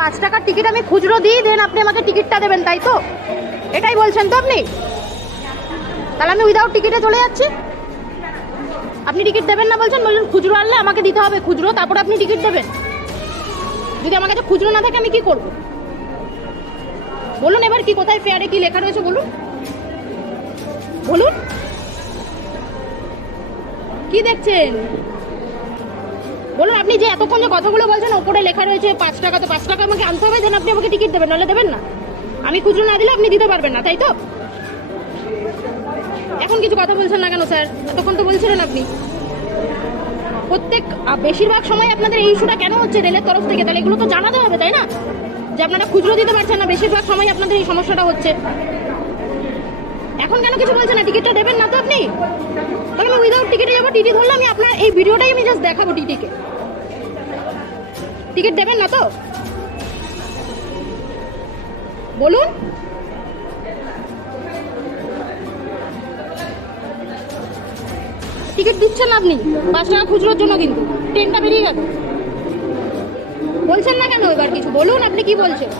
5 টাকার টিকিট আমি খুচরো দিই, দেন আপনি আমাকে টিকিটটা দেবেন, তাই তো? এটাই বলছেন তো আপনি? তাহলে আমি উইদাউট টিকিটে চলে যাচ্ছি। আপনি টিকিট দেবেন না বলছেন, বললেন খুচরো আনলে আমাকে দিতে হবে খুচরো, তারপরে আপনি টিকিট দেবেন। যদি আমার কাছে খুচরো না থাকে আমি কি করব বলুন? এবার কি কোথায় ফেয়ারে কি লেখা রয়েছে বলুন, বলুন কি দেখছেন বলুন? আপনি যে এতক্ষণ যে কথাগুলো বলছেন ওপরে লেখা রয়েছে 5 টাকা, তো 5 টাকা আমাকে আনতে হবে, দেন আপনি আমাকে টিকিট দেবেন, নাহলে দেবেন না। আমি খুচরো না দিলে আপনি দিতে পারবেন না, তাই তো? এখন কিছু কথা বলছেন না কেন স্যার? এতক্ষণ তো বলছিলেন আপনি। বেশিরভাগ সময় আপনাদের এই ইস্যুটা কেন হচ্ছে রেলের তরফ থেকে? তাহলে এগুলো তো জানাতে হবে, তাই না? যে আপনারা খুচরো দিতে পারছেন না, বেশিরভাগ সময় আপনাদের এই সমস্যাটা হচ্ছে। এখন কেন কিছু বলছেন না? টিকিটটা দেবেন না তো আপনি? তাহলে আমি উইদাউট টিকিটে যাবো, টিটি ধরলে আমি আপনার এই ভিডিওটাই আমি জাস্ট দেখাবো টিটিকে। টিকিট দেবেন না তো বলুন? টিকিট দিচ্ছেন না আপনি 5 টাকা খুচরোর জন্য, কিন্তু ট্রেনটা বেরিয়ে গেছে। বলছেন না কেন এবার কিছু? বলুন আপনি কি বলছেন?